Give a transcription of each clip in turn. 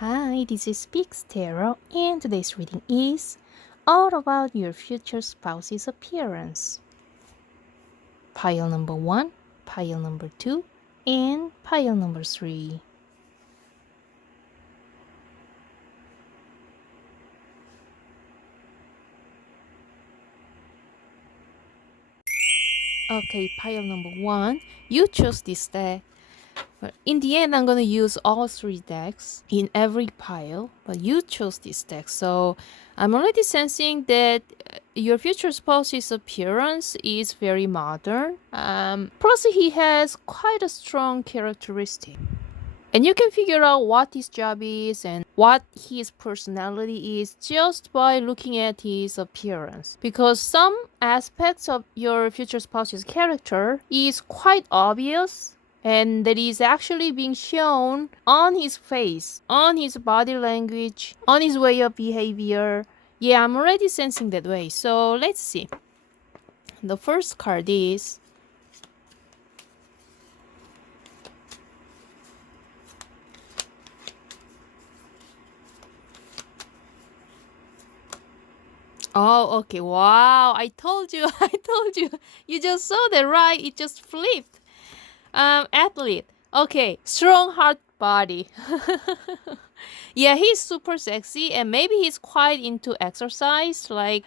Hi, this is Spix Tarot, and today's reading is all about your future spouse's appearance. Pile number 1, pile number 2, and pile number 3. Okay, pile number 1, you chose this deck. But in the end, I'm going to use all 3 decks in every pile, but you chose this deck. So I'm already sensing that your future spouse's appearance is very modern. Plus, he has quite a strong characteristic. And you can figure out what his job is and what his personality is just by looking at his appearance. Because some aspects of your future spouse's character is quite obvious and that is actually being shown on his face, on his body language, on his way of behavior. Yeah, I'm already sensing that way. So let's see. The first card is Oh, okay. Wow. I told you. I told you. You just saw that, right? It just flipped. Athlete. Okay. Strong heart body. Yeah, he's super sexy and maybe he's quite into exercise. Like,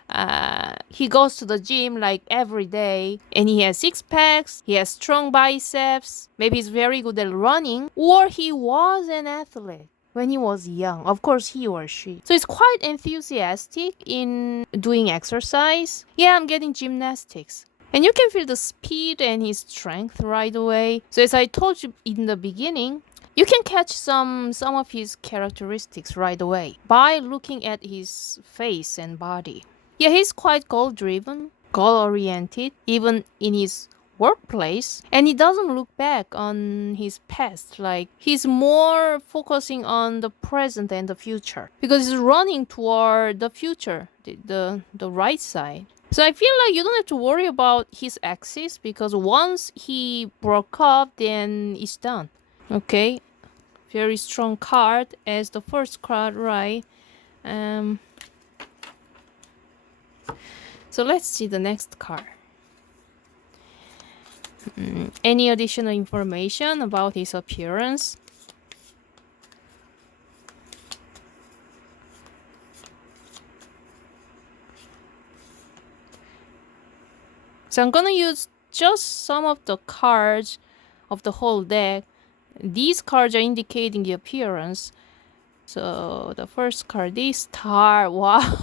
he goes to the gym like every day and he has 6 packs. He has strong biceps. Maybe he's very good at running or he was an athlete when he was young. Of course, he or she. So he's quite enthusiastic in doing exercise. Yeah, I'm getting gymnastics. And you can feel the speed and his strength right away. So as I told you in the beginning, you can catch some of his characteristics right away by looking at his face and body. Yeah, he's quite goal-driven, goal-oriented, even in his workplace, and he doesn't look back on his past. Like, he's more focusing on the present and the future because he's running toward the future, the right side. So I feel like you don't have to worry about his exes because once he broke up, then it's done. Okay, very strong card as the first card, right? So let's see the next card. Any additional information about his appearance? So I'm gonna use just some of the cards of the whole deck. These cards are indicating the appearance. So the first card is Star. Wow.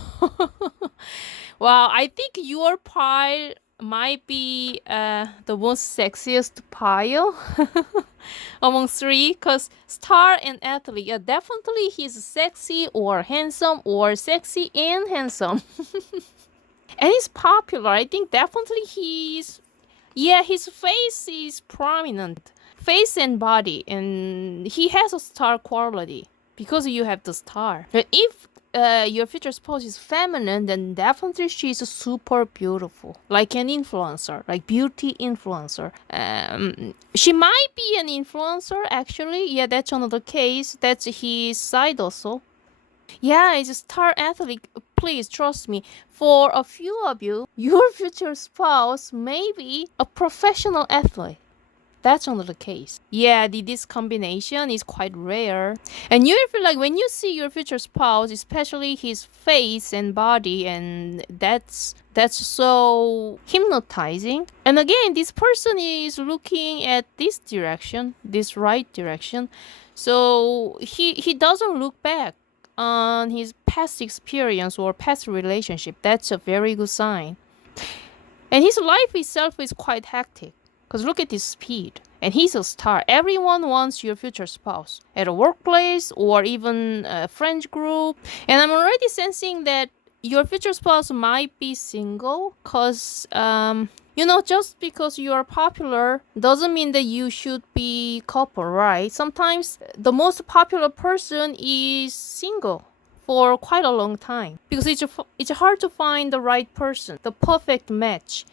Wow, I think your pile might be the most sexiest pile among 3 because Star and Athlete, yeah, definitely he's sexy or handsome or sexy and handsome. And he's popular. I think definitely his face is prominent. Face and body, and he has a star quality because you have the star. But if your future spouse is feminine, then definitely she's super beautiful, like an influencer, like beauty influencer. She might be an influencer actually. Yeah, that's another case. That's his side also. Yeah, it's a star athlete. Please trust me. For a few of you, your future spouse may be a professional athlete. That's not the case. Yeah, this combination is quite rare. And you feel like when you see your future spouse, especially his face and body, and that's so hypnotizing. And again, this person is looking at this direction, this right direction. So he doesn't look back on his past experience or past relationship. That's a very good sign. And his life itself is quite hectic. Because look at his speed. And he's a star. Everyone wants your future spouse. At a workplace or even a friend group. And I'm already sensing that your future spouse might be single. Because, just because you are popular doesn't mean that you should be couple, right? Sometimes the most popular person is single for quite a long time. Because it's hard to find the right person, the perfect match.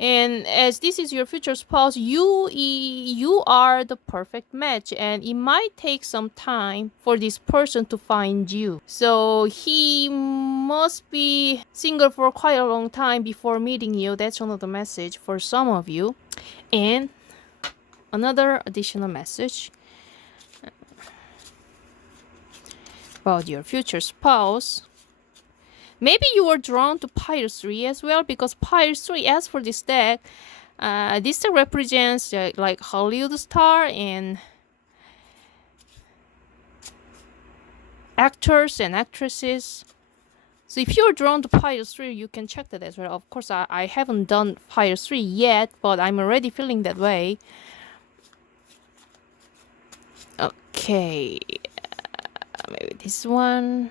And as this is your future spouse, you are the perfect match, and it might take some time for this person to find you. So he must be single for quite a long time before meeting you. That's another message for some of you. And another additional message about your future spouse. Maybe you were drawn to Pile 3 as well, because Pile 3, as for this deck represents like Hollywood star and actors and actresses. So if you're drawn to Pile 3, you can check that as well. Of course, I haven't done Pile 3 yet, but I'm already feeling that way. Okay, maybe this one.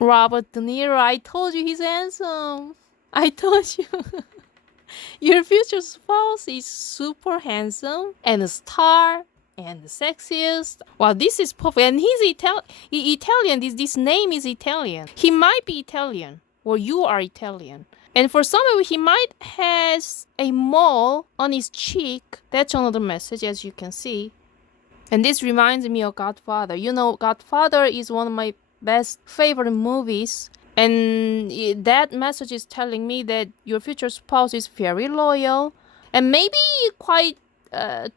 Robert De Niro, I told you he's handsome. I told you. Your future spouse is super handsome and a star and the sexiest. Wow, this is perfect. And he's Italian. This name is Italian. He might be Italian, or you are Italian. And for some of you, he might has a mole on his cheek. That's another message, as you can see. And this reminds me of Godfather. You know, Godfather is one of my best favorite movies, and that message is telling me that your future spouse is very loyal and maybe quite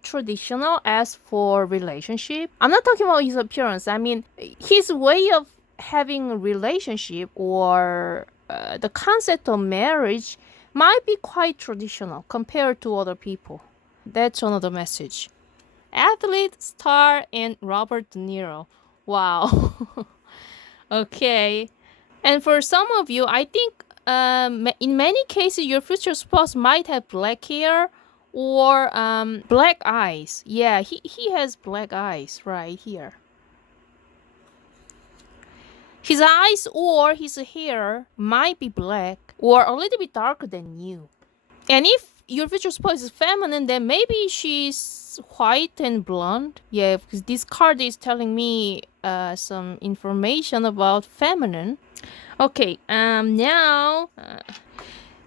traditional as for relationship. I'm not talking about his appearance. I mean his way of having a relationship, or the concept of marriage might be quite traditional compared to other people. That's another message. Athlete, star, and Robert De Niro. Wow. Okay. And for some of you, I think in many cases, your future spouse might have black hair or black eyes. Yeah, he has black eyes right here. His eyes or his hair might be black or a little bit darker than you. And if your future spouse is feminine, then maybe she's white and blonde. Yeah, because this card is telling me some information about feminine. Okay, now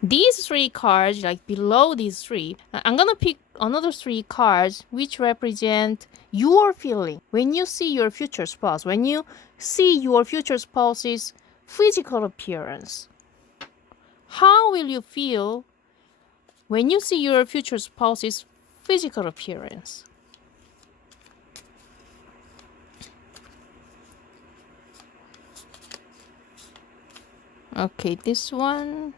these three cards, like below these three, I'm gonna pick another three cards which represent your feeling when you see your future spouse, when you see your future spouse's physical appearance. How will you feel when you see your future spouse's physical appearance? Okay, this one.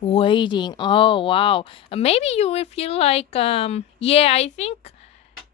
Waiting. Oh, wow. Maybe you will feel like, yeah, I think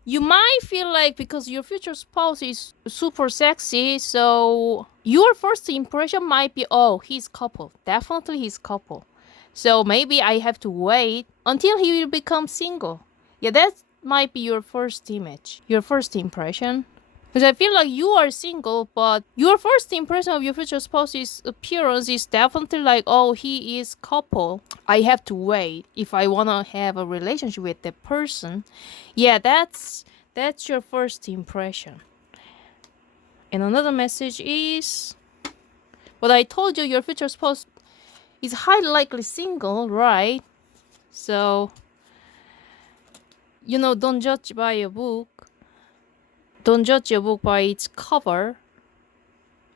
you might feel like because your future spouse is super sexy, so your first impression might be, oh, he's couple. Definitely he's couple. So maybe I have to wait until he will become single. Yeah, that might be your first image, your first impression. Because I feel like you are single, but your first impression of your future spouse's appearance is definitely like, oh, he is couple. I have to wait if I want to have a relationship with that person. Yeah, that's your first impression. And another message is, what I told you, your future spouse is highly likely single, right? So, don't judge by a book. Don't judge a book by its cover.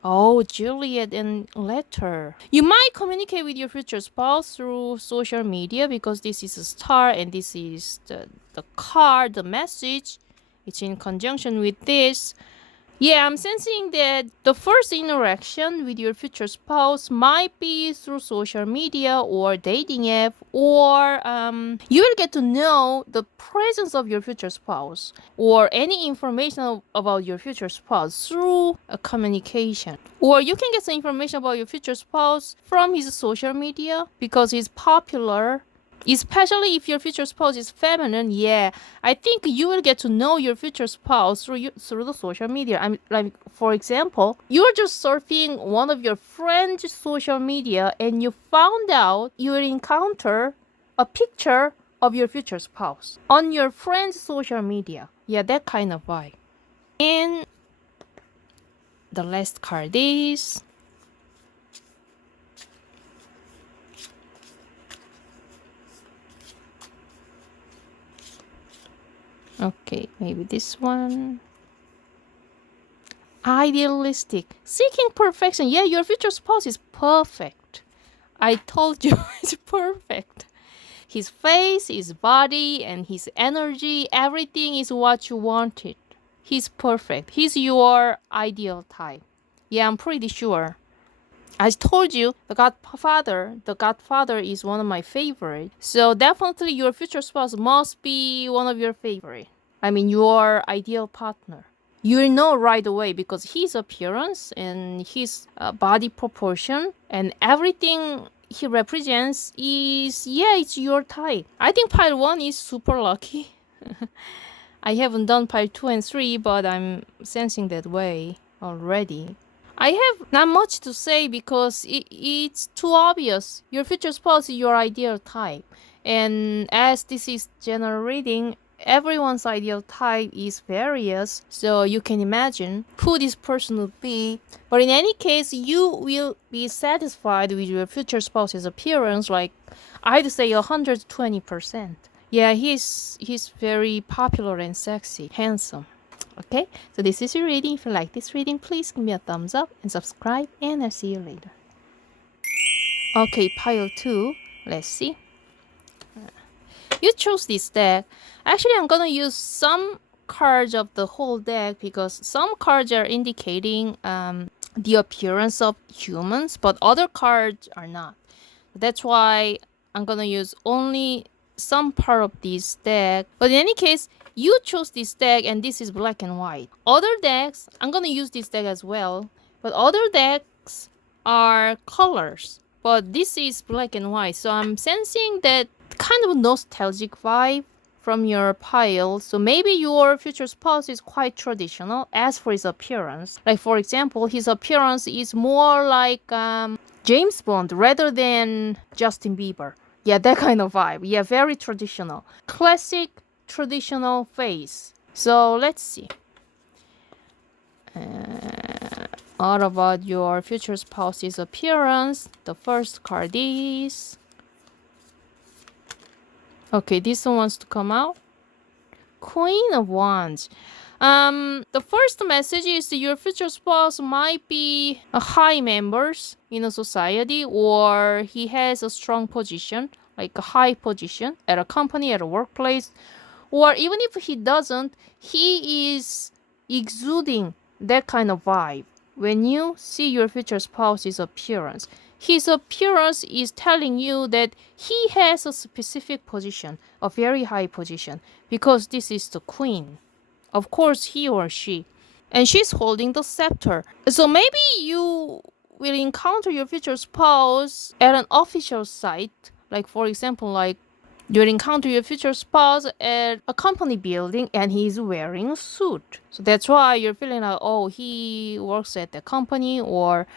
Oh, Juliet and letter. You might communicate with your future spouse through social media, because this is a star and this is the card, the message. It's in conjunction with this. Yeah, I'm sensing that the first interaction with your future spouse might be through social media or dating app, or you will get to know the presence of your future spouse or any information about your future spouse through a communication. Or you can get some information about your future spouse from his social media because he's popular. Especially if your future spouse is feminine, yeah, I think you will get to know your future spouse through the social media. I mean, like, for example, you're just surfing one of your friends' social media and you found out you will encounter a picture of your future spouse on your friend's social media. Yeah, that kind of vibe. And the last card is Okay, maybe this one. Idealistic. Seeking perfection. Yeah, your future spouse is perfect. I told you it's perfect. His face, his body, and his energy, everything is what you wanted. He's perfect. He's your ideal type. Yeah, I'm pretty sure. I told you, The Godfather is one of my favorite. So definitely your future spouse must be one of your favorite. I mean, your ideal partner. You'll know right away because his appearance and his body proportion and everything he represents is, yeah, it's your type. I think pile 1 is super lucky. I haven't done pile 2 and 3, but I'm sensing that way already. I have not much to say because it's too obvious. Your future spouse is your ideal type. And as this is general reading, everyone's ideal type is various, so you can imagine who this person would be. But in any case, you will be satisfied with your future spouse's appearance, like I'd say 120%. Yeah, he's very popular and sexy, handsome. Okay, so this is your reading. If you like this reading, please give me a thumbs up and subscribe, and I'll see you later. Okay, pile 2. Let's see. You chose this deck. Actually, I'm gonna use some cards of the whole deck because some cards are indicating the appearance of humans, but other cards are not. That's why I'm gonna use only some part of this deck. But in any case, you chose this deck and this is black and white. Other decks, I'm gonna use this deck as well, but other decks are colors. But this is black and white, so I'm sensing that kind of nostalgic vibe from your pile. So maybe your future spouse is quite traditional as for his appearance. Like for example, his appearance is more like James Bond rather than Justin Bieber. Yeah, that kind of vibe. Yeah, very traditional. Classic traditional face. So let's see. All about your future spouse's appearance. The first card is... Okay, this one wants to come out. Queen of Wands. The first message is your future spouse might be a high members in a society, or he has a strong position, like a high position at a company, at a workplace, or even if he doesn't, he is exuding that kind of vibe. When you see your future spouse's appearance, his appearance is telling you that he has a specific position, a very high position, because this is the queen. Of course, he or she. And she's holding the scepter. So maybe you will encounter your future spouse at an official site. Like, for example, like you'll encounter your future spouse at a company building and he's wearing a suit. So that's why you're feeling like, oh, he works at the company, or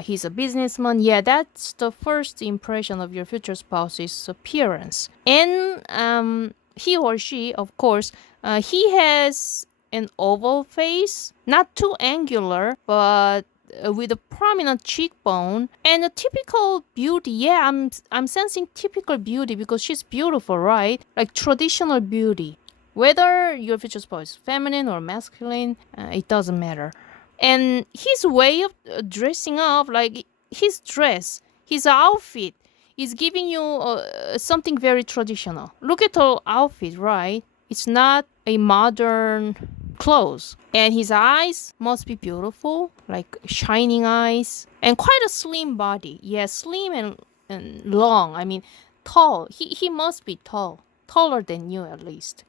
he's a businessman. Yeah, that's the first impression of your future spouse's appearance. And he or she, of course, he has an oval face, not too angular, but with a prominent cheekbone and a typical beauty. Yeah, I'm sensing typical beauty because she's beautiful, right? Like traditional beauty. Whether your future spouse is feminine or masculine, it doesn't matter. And his way of dressing up, like his dress, his outfit, is giving you something very traditional. Look at her outfit, right? It's not a modern clothes. And his eyes must be beautiful, like shining eyes, and quite a slim body. Yeah, slim and long. I mean, tall. He must be tall, taller than you at least.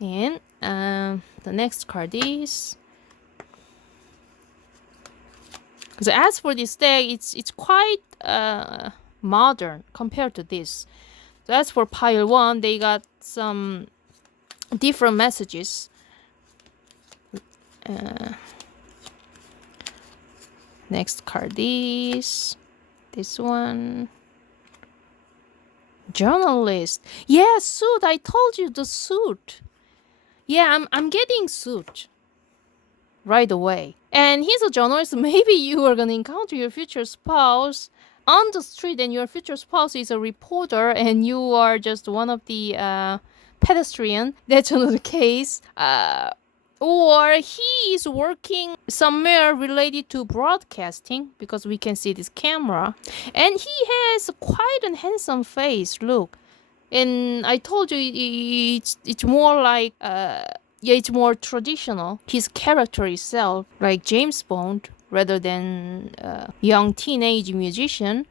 And the next card is... So as for this deck, it's quite modern compared to this. So as for pile 1, they got some different messages. Next card is this one. Journalist. Yeah, suit. I told you, the suit. Yeah, I'm getting suit right away. And he's a journalist. Maybe you are gonna encounter your future spouse on the street, and your future spouse is a reporter, and you are just one of the pedestrian. That's another case. Or he is working somewhere related to broadcasting, because we can see this camera. And he has quite a handsome face, look. And I told you it's more like it's more traditional. His character itself, like James Bond, rather than young teenage musician.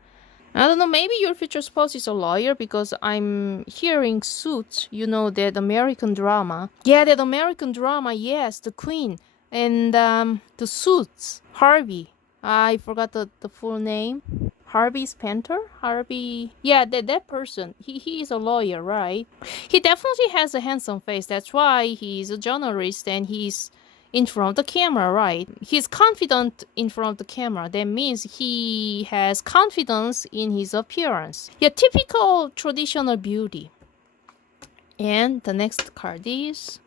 I don't know, maybe your future spouse is a lawyer, because I'm hearing Suits, you know, that American drama. Yeah, that American drama, yes, the Queen. And the Suits, Harvey. I forgot the full name. Harvey Specter? Harvey... Yeah, that person. He is a lawyer, right? He definitely has a handsome face. That's why he's a journalist and he's in front of the camera, right? He's confident in front of the camera. That means he has confidence in his appearance. Yeah, typical traditional beauty. And the next card is...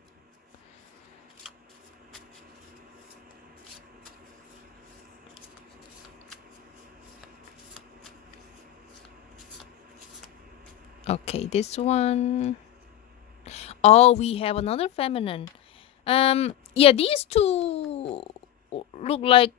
Okay, this one... Oh, we have another feminine. Yeah, these two look like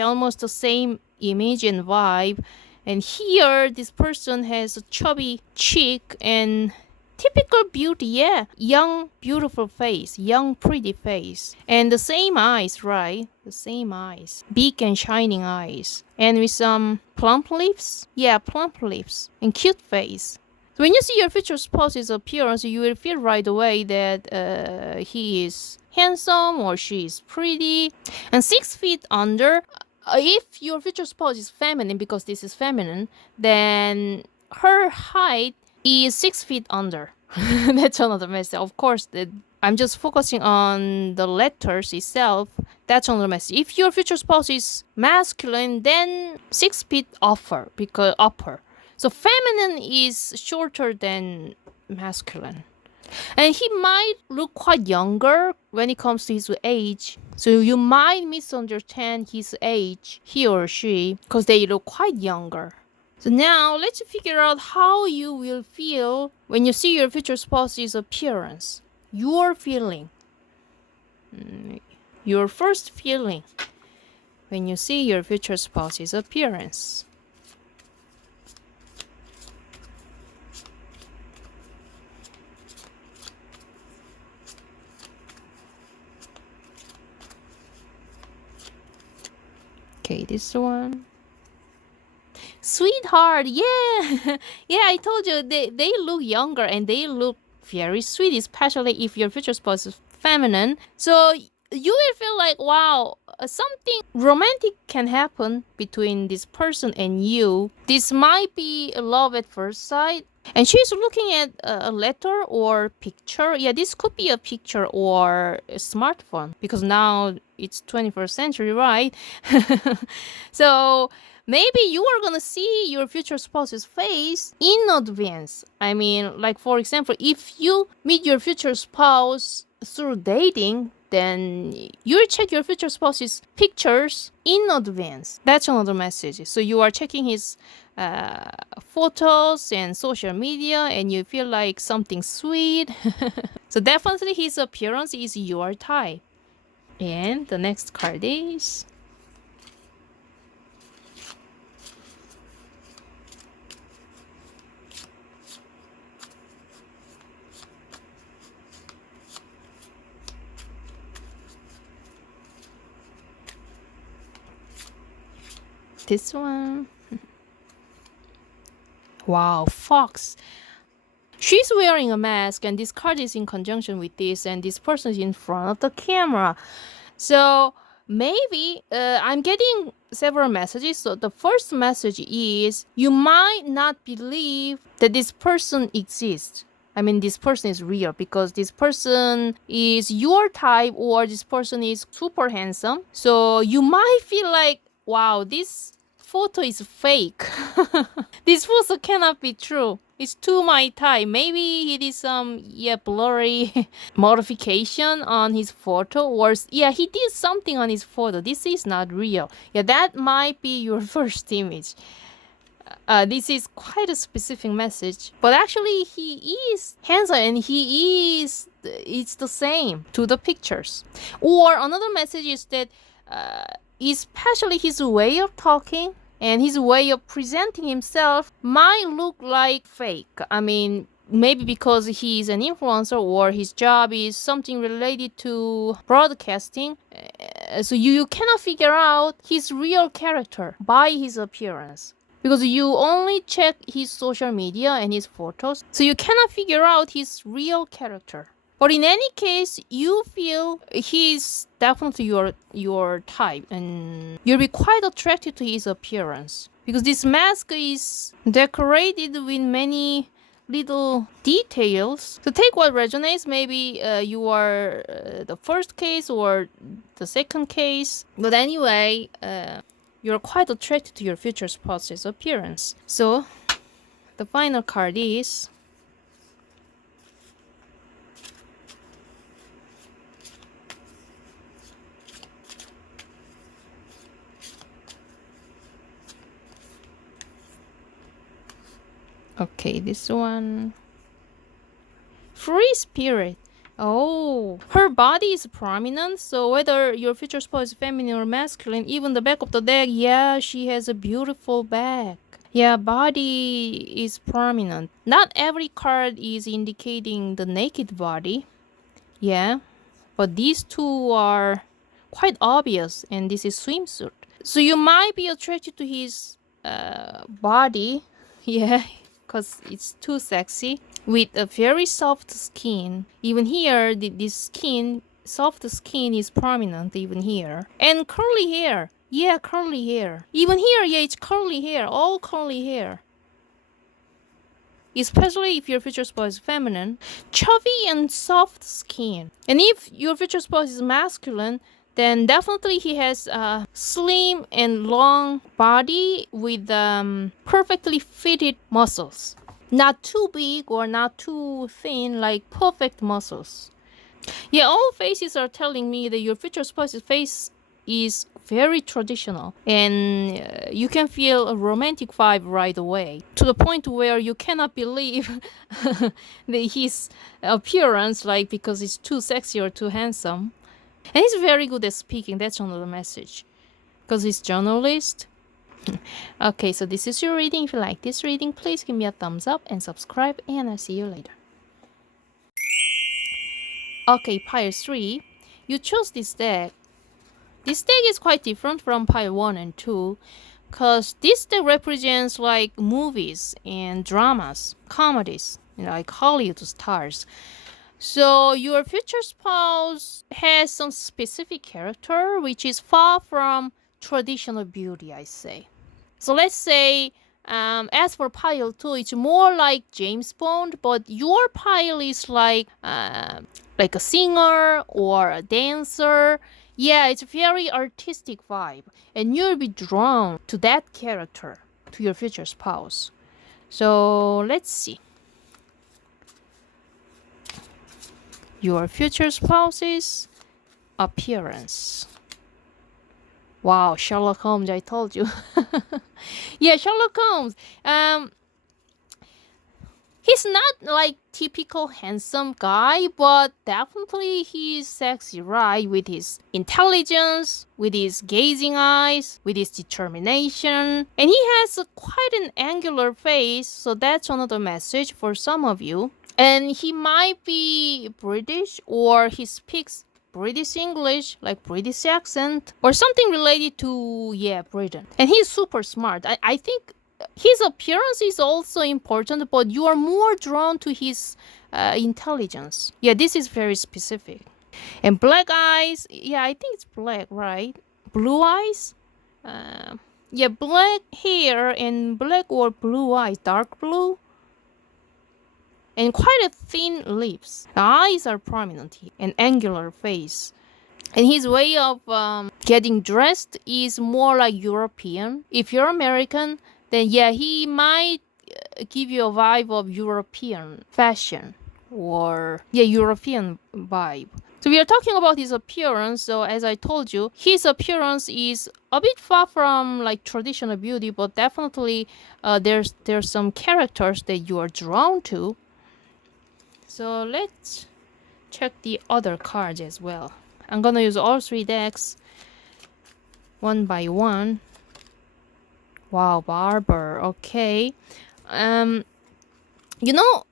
almost the same image and vibe. And here, this person has a chubby cheek and typical beauty, yeah. Young, beautiful face, young, pretty face. And the same eyes, right? The same eyes. Big and shining eyes. And with some plump lips. Yeah, plump lips. And cute face. So when you see your future spouse's appearance, you will feel right away that he is handsome or she is pretty. And 6 feet under, if your future spouse is feminine, because this is feminine, then her height is 6 feet under. That's another message. Of course, I'm just focusing on the letters itself. That's another message. If your future spouse is masculine, then 6 feet upper, because upper. So feminine is shorter than masculine. And he might look quite younger when it comes to his age. So you might misunderstand his age, he or she, because they look quite younger. So now let's figure out how you will feel when you see your future spouse's appearance. Your feeling. Your first feeling when you see your future spouse's appearance. Okay, this one. Sweetheart, yeah. Yeah, I told you, they look younger and they look very sweet, especially if your future spouse is feminine. So you will feel like, wow, something romantic can happen between this person and you. This might be love at first sight. And she's looking at a letter or picture. Yeah, this could be a picture or a smartphone, because now it's 21st century, right? So maybe you are gonna see your future spouse's face in advance. I mean, like for example, if you meet your future spouse through dating, then you'll check your future spouse's pictures in advance. That's another message. So you are checking his photos and social media, and you feel like something sweet. So definitely his appearance is your type. And the next card is... this one. Wow, fox. She's wearing a mask, and this card is in conjunction with this, and this person is in front of the camera. So maybe I'm getting several messages. So the first message is, you might not believe that this person exists. I mean, this person is real, because this person is your type, or this person is super handsome. So you might feel like, wow, this photo is fake. This photo cannot be true. It's too my type. Maybe he did some blurry modification on his photo, or he did something on his photo. This is not real. Yeah, that might be your first image. This is quite a specific message, but actually he is handsome and it's the same to the pictures. Or another message is that especially his way of talking and his way of presenting himself might look like fake. I mean, maybe because he's an influencer or his job is something related to broadcasting. So you cannot figure out his real character by his appearance. Because you only check his social media and his photos, so you cannot figure out his real character. But in any case, you feel he's definitely your type, and you'll be quite attracted to his appearance. Because this mask is decorated with many little details. So take what resonates. Maybe you are the first case or the second case. But anyway, you're quite attracted to your future spouse's appearance. So the final card is okay, this one. Free spirit. Oh, her body is prominent, so whether your future spouse is feminine or masculine, even the back of the deck, yeah, she has a beautiful back. Yeah, body is prominent. Not every card is indicating the naked body. Yeah, but these two are quite obvious, and this is swimsuit. So you might be attracted to his body, yeah, because it's too sexy, with a very soft skin. Even here, this skin, soft skin is prominent even here. And curly hair. Yeah, curly hair. Even here, yeah, it's curly hair, all curly hair. Especially if your future spouse is feminine, chubby and soft skin. And if your future spouse is masculine, then definitely he has a slim and long body with perfectly fitted muscles. Not too big or not too thin, like perfect muscles. Yeah, all faces are telling me that your future spouse's face is very traditional, and you can feel a romantic vibe right away, to the point where you cannot believe his appearance, like because he's too sexy or too handsome. And he's very good at speaking. That's another message, because he's journalist. Okay, so this is your reading. If you like this reading, please give me a thumbs up and subscribe, and I'll see you later. Okay, pile 3. You chose this deck. This deck is quite different from pile 1 and 2, because this deck represents like movies and dramas, comedies, like Hollywood stars. So your future spouse has some specific character which is far from traditional beauty, I say. So let's say, as for pile 2, it's more like James Bond, but your pile is like a singer or a dancer. Yeah, it's a very artistic vibe, and you'll be drawn to that character, to your future spouse. So let's see. Your future spouse's appearance. Wow, Sherlock Holmes, I told you. Yeah, Sherlock Holmes. He's not like typical handsome guy, but definitely he's sexy, right? With his intelligence, with his gazing eyes, with his determination. And he has quite an angular face, so that's another message for some of you. And he might be British, or he speaks British English, like British accent, or something related to, yeah, Britain. And he's super smart. I think his appearance is also important, but you are more drawn to his intelligence. Yeah, this is very specific. And black eyes, yeah, I think it's black, right? Blue eyes? Yeah, black hair and black or blue eyes, dark blue. And quite a thin lips. The eyes are prominent here, an angular face. And his way of getting dressed is more like European. If you're American, then yeah, he might give you a vibe of European fashion, or yeah, European vibe. So we are talking about his appearance. So as I told you, his appearance is a bit far from like traditional beauty, but definitely there's some characters that you are drawn to. So let's check the other cards as well. I'm gonna use all 3 decks one by one. Wow, barber. Okay. You know,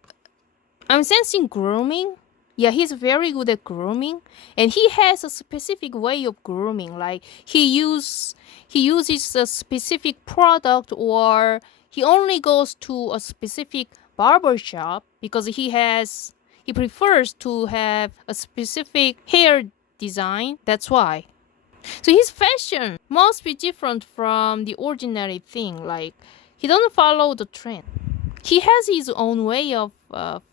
I'm sensing grooming. Yeah, he's very good at grooming, and he has a specific way of grooming. Like he uses a specific product, or he only goes to a specific barber shop because he prefers to have a specific hair design. That's why. So his fashion must be different from the ordinary thing. Like he doesn't follow the trend. He has his own way of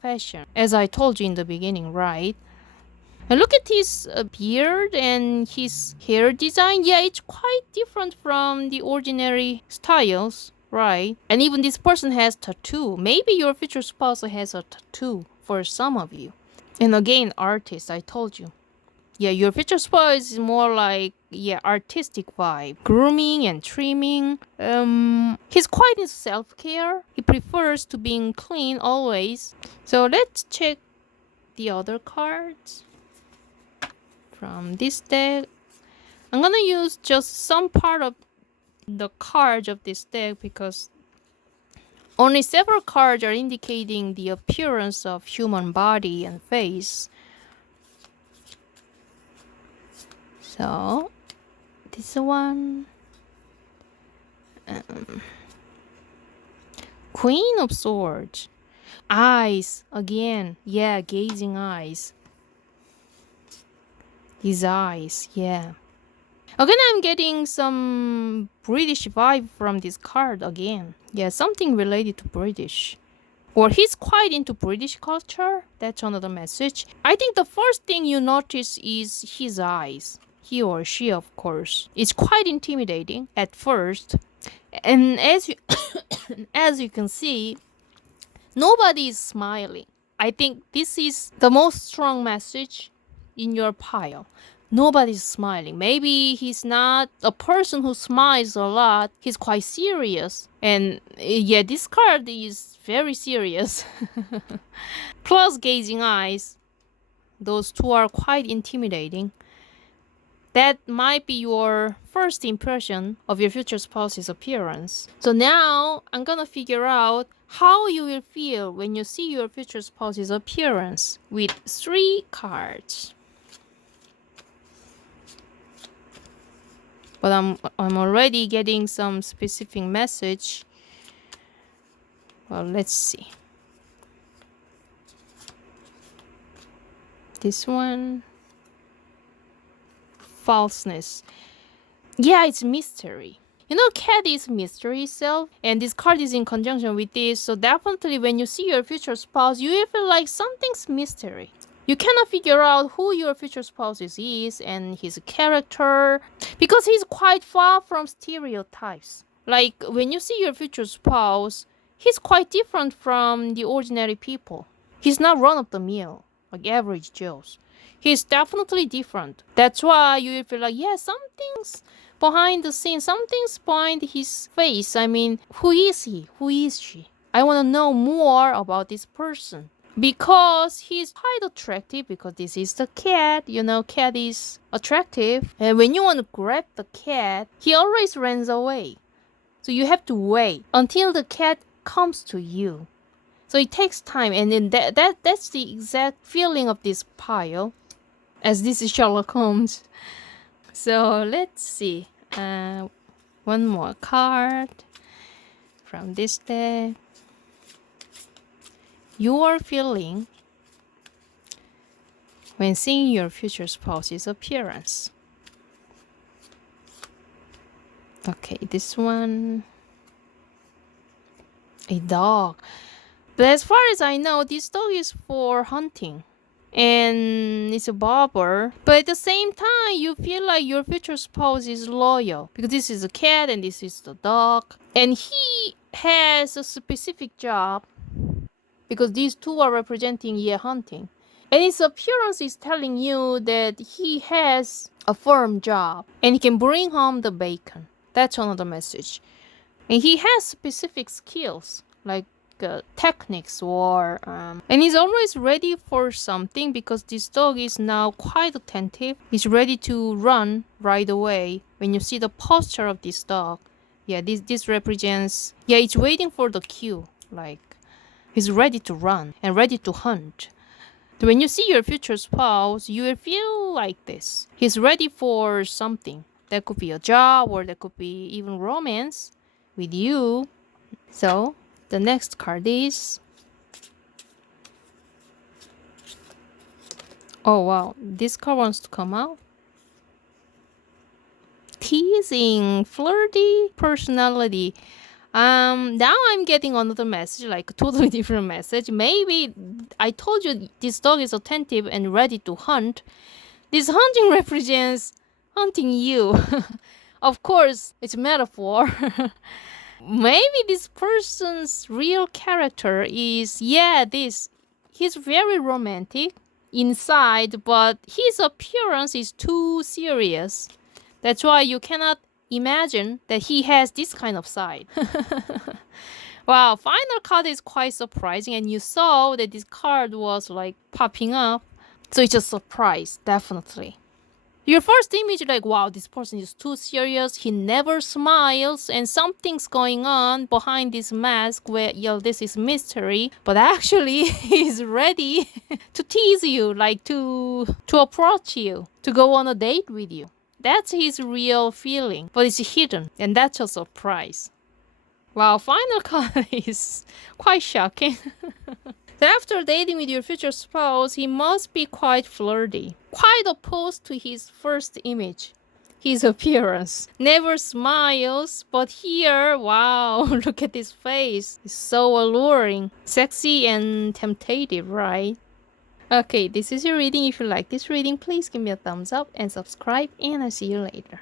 fashion, as I told you in the beginning, right? And look at his beard and his hair design. Yeah, it's quite different from the ordinary styles, right? And even this person has tattoo. Maybe your future spouse has a tattoo for some of you. And again, artist, I told you. Yeah, your future spouse is more like artistic vibe, grooming and trimming. He's quite into self-care. He prefers to being clean always. So let's check the other cards from this deck. I'm gonna use just some part of the cards of this deck because only several cards are indicating the appearance of human body and face. So this one, Queen of Swords, eyes again. Yeah, gazing eyes. His eyes, yeah. Again, I'm getting some British vibe from this card again. Yeah, something related to British. Or he's quite into British culture. That's another message. I think the first thing you notice is his eyes. He or she, of course. It's quite intimidating at first. And as you as you can see, nobody is smiling. I think this is the most strong message in your pile. Nobody's smiling. Maybe he's not a person who smiles a lot. He's quite serious. And yeah, this card is very serious. Plus gazing eyes. Those two are quite intimidating. That might be your first impression of your future spouse's appearance. So now I'm gonna figure out how you will feel when you see your future spouse's appearance with 3 cards. But I'm already getting some specific message. Well, let's see. This one. Falseness. Yeah, it's mystery. You know, cat is mystery itself, and this card is in conjunction with this, so definitely when you see your future spouse, you will feel like something's mystery. You cannot figure out who your future spouse is and his character, because he's quite far from stereotypes. Like, when you see your future spouse, he's quite different from the ordinary people. He's not run-of-the-mill, like average Joes. He's definitely different. That's why you feel like, yeah, something's behind the scenes, something's behind his face. I mean, who is he? Who is she? I want to know more about this person. Because he's quite attractive, because this is the cat. You know, cat is attractive. And when you want to grab the cat, he always runs away. So you have to wait until the cat comes to you. So it takes time, and then that's the exact feeling of this pile, as this is Sherlock Holmes. So let's see. One more card from this deck. Your feeling when seeing your future spouse's appearance. Okay, this one. A dog. But as far as I know, this dog is for hunting. And it's a barber. But at the same time, you feel like your future spouse is loyal. Because this is a cat and this is the dog. And he has a specific job. Because these two are representing hunting. And his appearance is telling you that he has a firm job and he can bring home the bacon. That's another message. And he has specific skills like techniques or and he's always ready for something because this dog is now quite attentive. He's ready to run right away. When you see the posture of this dog, yeah, this represents, yeah, it's waiting for the cue. Like he's ready to run and ready to hunt. When you see your future spouse, you will feel like this. He's ready for something. That could be a job or that could be even romance with you. So the next card is, oh wow, this card wants to come out. Teasing, flirty personality. Now I'm getting another message, like a totally different message. Maybe I told you this dog is attentive and ready to hunt. This hunting represents hunting you. Of course, it's a metaphor. Maybe this person's real character is, yeah, this. He's very romantic inside, but his appearance is too serious. That's why you cannot imagine that he has this kind of side. Wow, final card is quite surprising, and you saw that this card was like popping up. So it's a surprise, definitely. Your first image, like, wow, this person is too serious. He never smiles, and something's going on behind this mask where, yeah, this is mystery. But actually, he's ready to tease you, like to approach you, to go on a date with you. That's his real feeling, but it's hidden, and that's a surprise. Wow, final card is quite shocking. After dating with your future spouse, he must be quite flirty, quite opposed to his first image. His appearance never smiles, but here, wow, look at his face. It's so alluring, sexy and temptative, right? Okay, this is your reading. If you like this reading, please give me a thumbs up and subscribe, and I'll see you later.